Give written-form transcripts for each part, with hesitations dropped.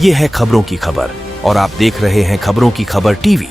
ये है खबरों की खबर और आप देख रहे हैं खबरों की खबर टीवी।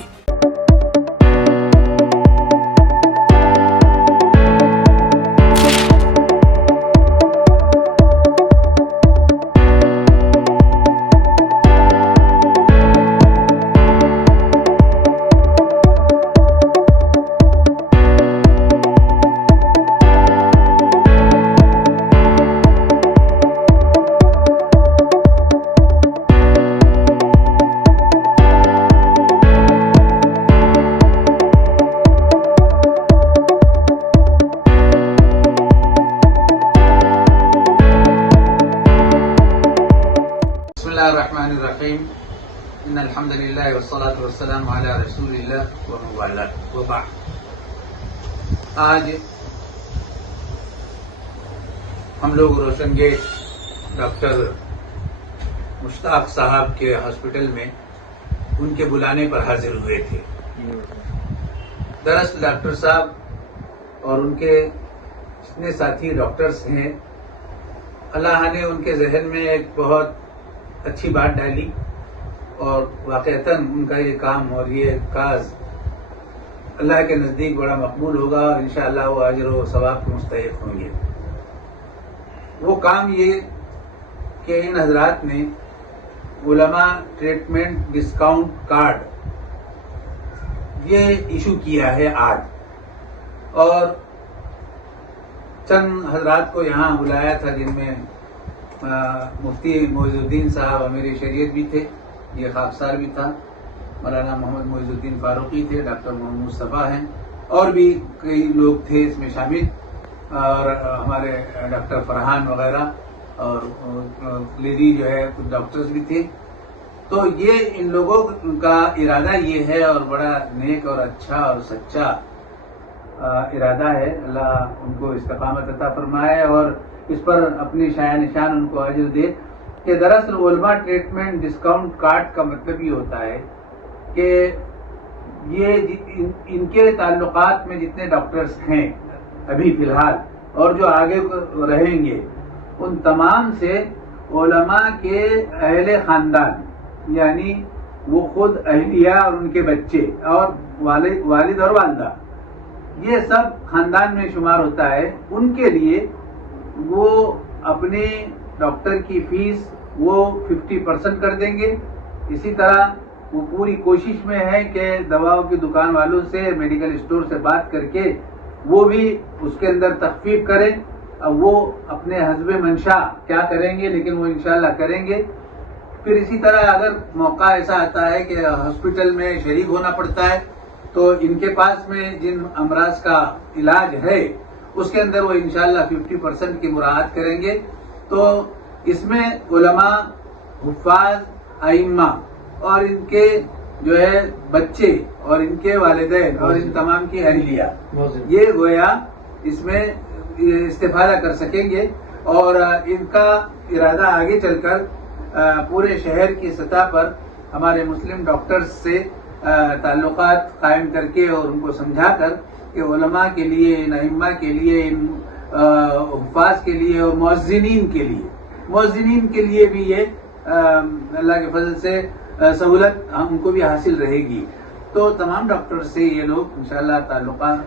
बिस्मिल्लाहिर्रहमानिर्रहीम इन्नल हम्दुलिल्लाहि वस्सलातु वस्सलामु अला रसूलिल्लाह व मन वाला व बाद। आज हम लोग रोशन गेट डॉक्टर मुश्ताक साहब के हॉस्पिटल में उनके बुलाने पर हाजिर हुए थे। दरअसल डॉक्टर साहब और उनके जितने साथी डॉक्टर्स हैं, अल्लाह ने उनके जहन में एक बहुत अच्छी बात डाली और वाक़तन उनका ये काम और ये काज अल्लाह के नज़दीक बड़ा मकबूल होगा और इंशाअल्लाह वो अजर व सवाब के मुस्तहिक़ होंगे। वो काम ये कि इन हजरात ने उलमा ट्रीटमेंट डिस्काउंट कार्ड ये इशू किया है आज, और चंद हजरात को यहाँ बुलाया था जिनमें मुफ्ती मोइजुद्दीन साहब अमीर शरीयत भी थे, ये खाकसार भी था, मौलाना मोहम्मद मोइजुद्दीन फारूकी थे, डॉक्टर मोहम्मद मुस्तफ़ा हैं और भी कई लोग थे इसमें शामिल, और हमारे डॉक्टर फरहान वगैरह और लेडी जो है कुछ डॉक्टर्स भी थे। तो ये इन लोगों का इरादा ये है और बड़ा नेक और अच्छा और सच्चा इरादा है। अल्लाह उनको इस्तिकामत अता फरमाए और इस पर अपनी शाया निशान उनको अजर दे कि दरअसल उलमा ट्रीटमेंट डिस्काउंट कार्ड का मतलब ये होता है कि ये इनके ताल्लुकात में जितने डॉक्टर्स हैं अभी फिलहाल और जो आगे रहेंगे, उन तमाम से उलमा के अहले खानदान यानी वो खुद अहलिया और उनके बच्चे और वालिद और वालदा, ये सब खानदान में शुमार होता है। उनके लिए वो अपने डॉक्टर की फीस वो 50% कर देंगे। इसी तरह वो पूरी कोशिश में है कि दवाओं की दुकान वालों से, मेडिकल स्टोर से बात करके वो भी उसके अंदर तखफीफ करें। अब वो अपने हस्बे मंशा क्या करेंगे, लेकिन वो इंशाल्लाह करेंगे। फिर इसी तरह अगर मौका ऐसा आता है कि हॉस्पिटल में शरीक होना पड़ता है, तो इनके पास में जिन अमराज का इलाज है उसके अंदर वो इंशाल्लाह 50% की मुराहत करेंगे। तो इसमें उलमा, हुफ्फाज, आइम्मा और इनके जो है बच्चे और इनके वालिदैन और इन तमाम की अहलिया ये गोया इसमें इस्तेफादा कर सकेंगे और इनका इरादा आगे चलकर पूरे शहर की सतह पर हमारे मुस्लिम डॉक्टर्स से ताल्लुकात कायम करके और उनको समझाकर कि उलमा के लिए, इन अइम्मा के लिए, इन हुफ्फाज के लिए और मुअज्जिनीन के लिए भी ये अल्लाह के फजल से सहूलत उनको भी हासिल रहेगी। तो तमाम डॉक्टर से ये लोग इंशाअल्लाह ताल्लुकात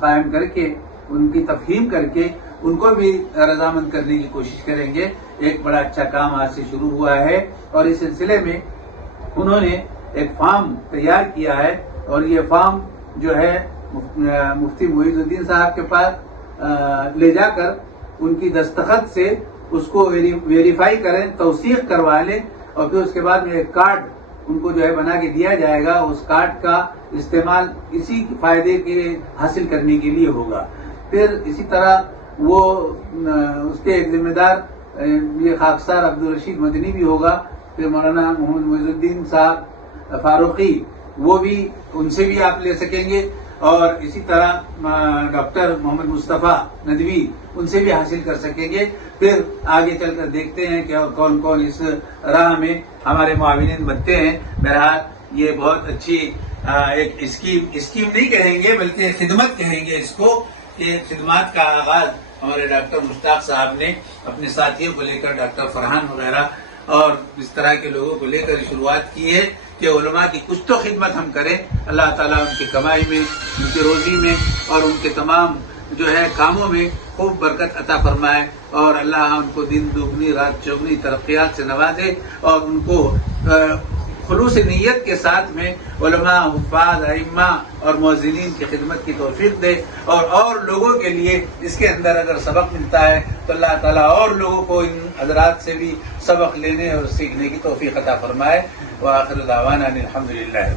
कायम करके उनकी तफहीम करके उनको भी रजामंद करने की कोशिश करेंगे। एक बड़ा अच्छा काम आज से शुरू हुआ है और इस सिलसिले में उन्होंने एक फॉर्म तैयार किया है और ये फॉर्म जो है मुफ्ती मोइजुद्दीन साहब के पास ले जाकर उनकी दस्तखत से उसको वेरीफाई करें, तौसीक करवा लें और फिर उसके बाद में एक कार्ड उनको जो है बना के दिया जाएगा। उस कार्ड का इस्तेमाल इसी फायदे के हासिल करने के लिए होगा। फिर इसी तरह वो उसके एक जिम्मेदार ये खाकसार अब्दुल रशीद मदनी भी होगा। फिर मौलाना मोहम्मद मोइजुद्दीन साहब फारूकी, वो भी, उनसे भी आप ले सकेंगे और इसी तरह डॉक्टर मोहम्मद मुस्तफ़ा नदवी, उनसे भी हासिल कर सकेंगे। फिर आगे चलकर देखते हैं कि कौन कौन इस राह में हमारे मुआविनीन बनते हैं। बहरहाल ये बहुत अच्छी एक स्कीम नहीं कहेंगे बल्कि खिदमत कहेंगे इसको, कि खिदमत का आगाज हमारे डॉक्टर मुश्ताक साहब ने अपने साथियों को लेकर, डॉक्टर फरहान वगैरह اور اس طرح کے لوگوں کو لے کر شروعات کی ہے کہ علماء کی کچھ تو خدمت ہم کریں. اللہ تعالیٰ ان کی کمائی میں، ان کی روزی میں اور ان کے تمام جو ہے کاموں میں خوب برکت عطا فرمائے، اور اللہ ان کو دن دگنی رات چگنی ترقیات سے نوازے، اور ان کو خلوص نیت کے ساتھ میں علماء، حفاظ، ائمہ اور مؤذنین کی خدمت کی توفیق دے، اور لوگوں کے لیے اس کے اندر اگر سبق ملتا ہے تو اللہ تعالیٰ اور لوگوں کو ان حضرات سے بھی سبق لینے اور سیکھنے کی توفیق عطا فرمائے. وآخر دعوانا الحمدللہ.